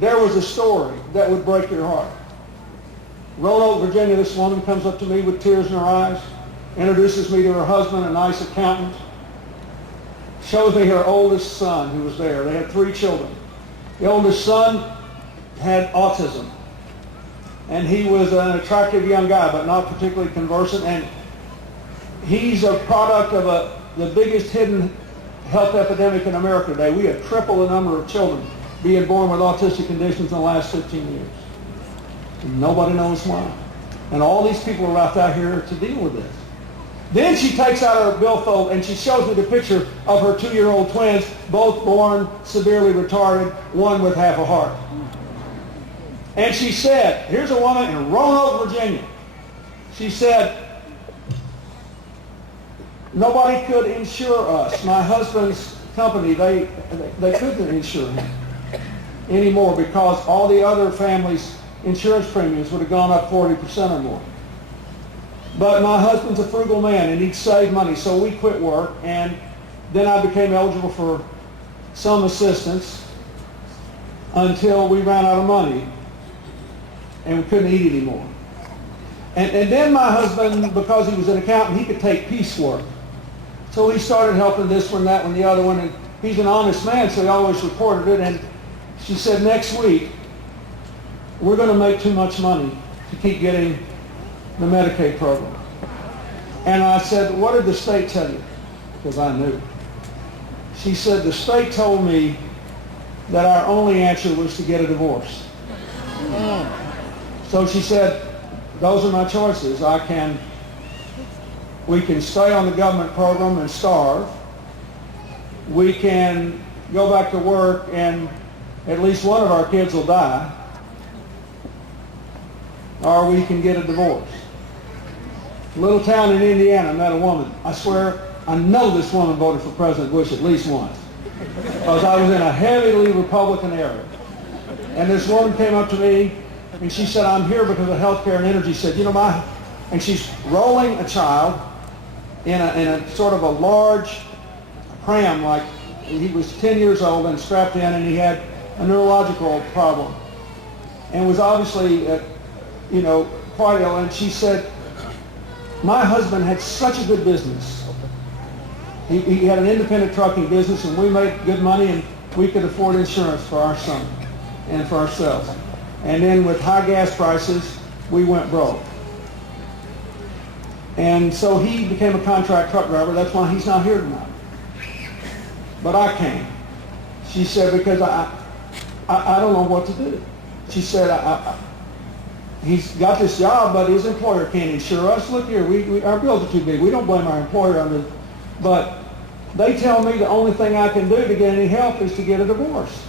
there was a story that would break your heart. Roanoke, Virginia, this woman comes up to me with tears in her eyes, introduces me to her husband, a nice accountant, shows me her oldest son who was there. They had 3 children. The oldest son had autism, and he was an attractive young guy, but not particularly conversant, and he's a product of the biggest hidden health epidemic in America today. We have tripled the number of children being born with autistic conditions in the last 15 years. And nobody knows why. And all these people are out here to deal with this. Then she takes out her billfold and she shows me the picture of her 2-year-old twins, both born severely retarded, one with half a heart. And she said, here's a woman in Roanoke, Virginia. She said, nobody could insure us. My husband's company, they couldn't insure him anymore because all the other families' insurance premiums would have gone up 40% or more. But my husband's a frugal man and he'd save money, so we quit work, and then I became eligible for some assistance until we ran out of money and we couldn't eat anymore. And then my husband, because he was an accountant, he could take piecework. So he started helping this one, that one, the other one, and he's an honest man, so he always reported it. And she said, next week, we're going to make too much money to keep getting the Medicaid program. And I said, what did the state tell you? Because I knew. She said, the state told me that our only answer was to get a divorce. So she said, those are my choices. We can stay on the government program and starve. We can go back to work and at least one of our kids will die. Or we can get a divorce. Little town in Indiana, I met a woman. I swear, I know this woman voted for President Bush at least once. Because I was in a heavily Republican area. And this woman came up to me and she said, I'm here because of health care and energy. She said, and she's rolling a child in a sort of a large pram, like he was 10 years old and strapped in, and he had a neurological problem and was obviously, quite ill. And she said, my husband had such a good business. He had an independent trucking business, and we made good money, and we could afford insurance for our son and for ourselves. And then with high gas prices, we went broke. And so he became a contract truck driver. That's why he's not here tonight. But I came. She said, because I don't know what to do. She said, he's got this job, but his employer can't insure us. Look here, our bills are too big. We don't blame our employer on this. But they tell me the only thing I can do to get any help is to get a divorce.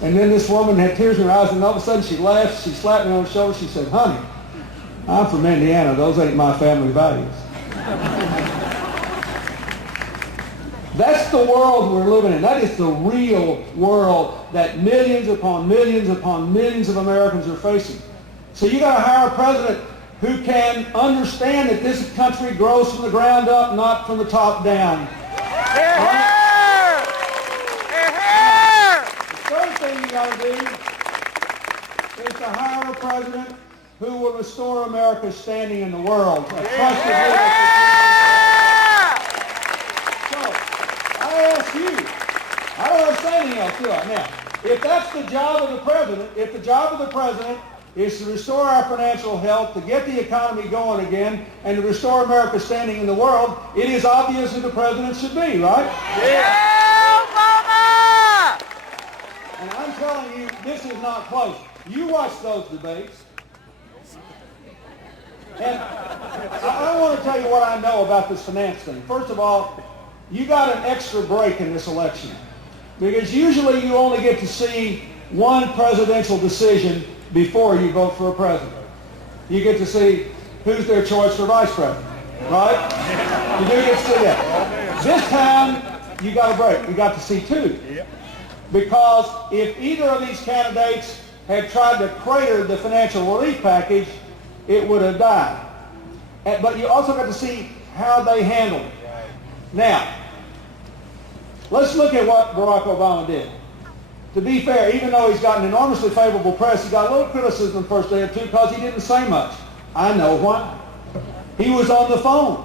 And then this woman had tears in her eyes, and all of a sudden she laughed. She slapped me on the shoulder. She said, honey, I'm from Indiana. Those ain't my family values. That's the world we're living in. That is the real world that millions upon millions upon millions of Americans are facing. So you got to hire a president who can understand that this country grows from the ground up, not from the top down. Right? The third thing you got to do is to hire a president who will restore America's standing in the world. A trusted leader. So, I ask you, I don't have to say anything else, do I? Now, if that's the job of the president, if the job of the president is to restore our financial health, to get the economy going again, and to restore America's standing in the world, it is obvious who the president should be, right? Yeah, Obama! And I'm telling you, this is not close. You watch those debates. And I want to tell you what I know about this finance thing. First of all, you got an extra break in this election. Because usually you only get to see one presidential decision before you vote for a president. You get to see who's their choice for vice president, right? You do get to see that. This time, you got a break. You got to see two. Because if either of these candidates had tried to crater the financial relief package, it would have died. But you also got to see how they handled it. Now, let's look at what Barack Obama did. to be fair, even though he's gotten enormously favorable press, he got a little criticism the first day or two because he didn't say much. I know why. He was on the phone.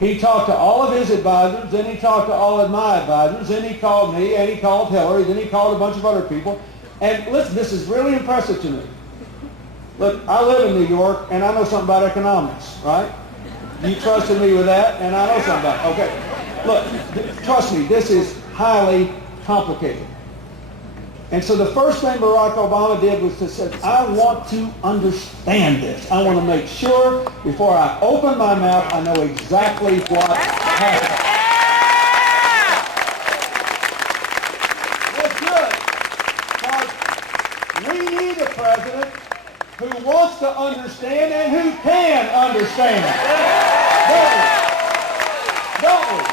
He talked to all of his advisors, then he talked to all of my advisors, then he called me, and he called Hillary, then he called a bunch of other people. And listen, this is really impressive to me. Look, I live in New York, and I know something about economics, right? You trusted me with that, and I know something about it. Okay. Look, trust me, this is highly complicated. And so the first thing Barack Obama did was to say, I want to understand this. I want to make sure before I open my mouth, I know exactly what happened. That's good, because we need a president who wants to understand and who can understand. Don't we?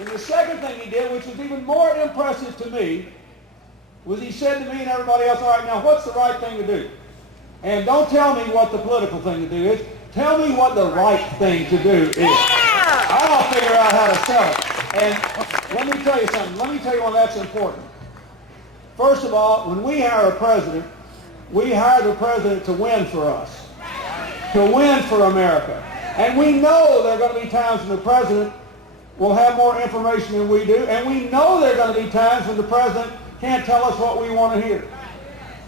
And the second thing he did, which was even more impressive to me, was he said to me and everybody else, all right, now what's the right thing to do? And don't tell me what the political thing to do is. Tell me what the right thing to do is. I'll figure out how to sell it. And let me tell you something. Let me tell you why that's important. First of all, when we hire a president, we hire the president to win for us, to win for America. And we know there are going to be times when the president will have more information than we do, and we know there are going to be times when the president can't tell us what we want to hear.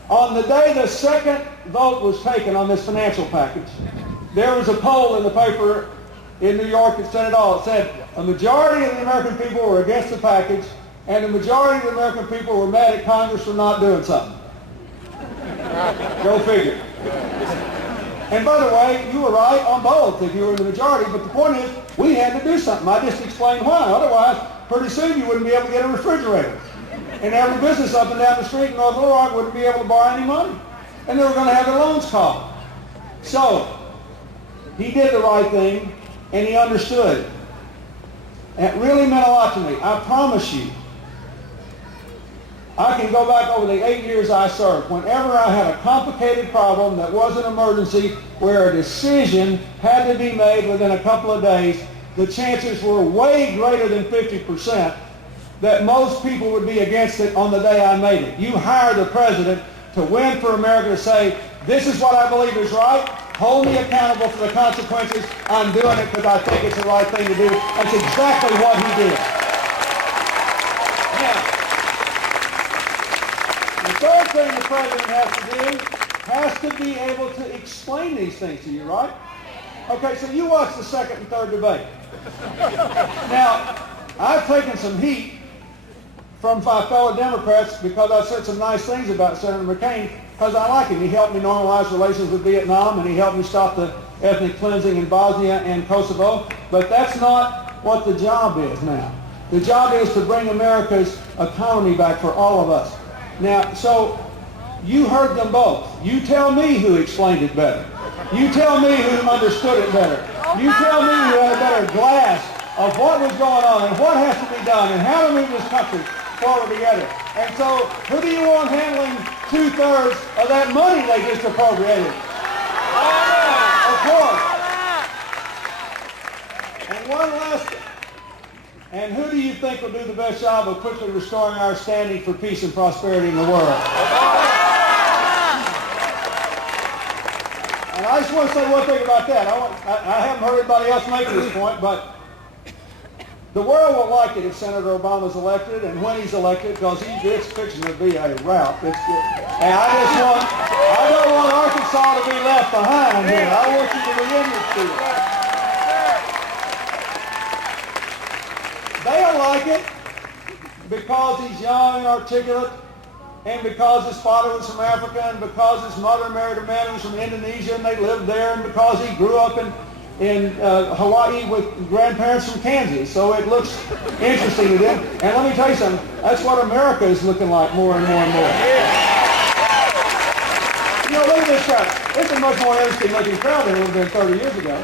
On the day the second vote was taken on this financial package, there was a poll in the paper in New York that said it all. It said a majority of the American people were against the package, and the majority of the American people were mad at Congress for not doing something. Go figure. And by the way, you were right on both if you were in the majority, but the point is, we had to do something. I just explained why. Otherwise, pretty soon you wouldn't be able to get a refrigerator. And every business up and down the street in North Little Rock wouldn't be able to borrow any money. And they were going to have their loans called. So, he did the right thing, and he understood. And it really meant a lot to me. I promise you, I can go back over the 8 years I served. Whenever I had a complicated problem that was an emergency where a decision had to be made within a couple of days, the chances were way greater than 50% that most people would be against it on the day I made it. You hire the president to win for America, to say, this is what I believe is right, hold me accountable for the consequences, I'm doing it because I think it's the right thing to do. That's exactly what he did. The third thing the president has to do has to be able to explain these things to you, right? Okay, so you watch the second and third debate. Now, I've taken some heat from my fellow Democrats because I said some nice things about Senator McCain because I like him. He helped me normalize relations with Vietnam, and he helped me stop the ethnic cleansing in Bosnia and Kosovo. But that's not what the job is now. The job is to bring America's economy back for all of us. Now, so you heard them both. You tell me who explained it better. You tell me who understood it better. You tell me who had a better grasp of what was going on and what has to be done and how to move this country forward together. And so, who do you want handling 2/3 of that money they just appropriated? Of course. And one last thing. And who do you think will do the best job of quickly restoring our standing for peace and prosperity in the world? And I just want to say one thing about that. I haven't heard anybody else make this point, but the world will like it if Senator Obama's elected and when he's elected, because it's fixing to be a rout. And I don't want Arkansas to be left behind here. I want you to be in this field. They'll like it because he's young and articulate, and because his father was from Africa, and because his mother married a man who was from Indonesia and they lived there, and because he grew up in Hawaii with grandparents from Kansas. So it looks interesting to them. And let me tell you something, that's what America is looking like more and more and more. You know, look at this crowd. This is a much more interesting looking crowd than it would have been 30 years ago.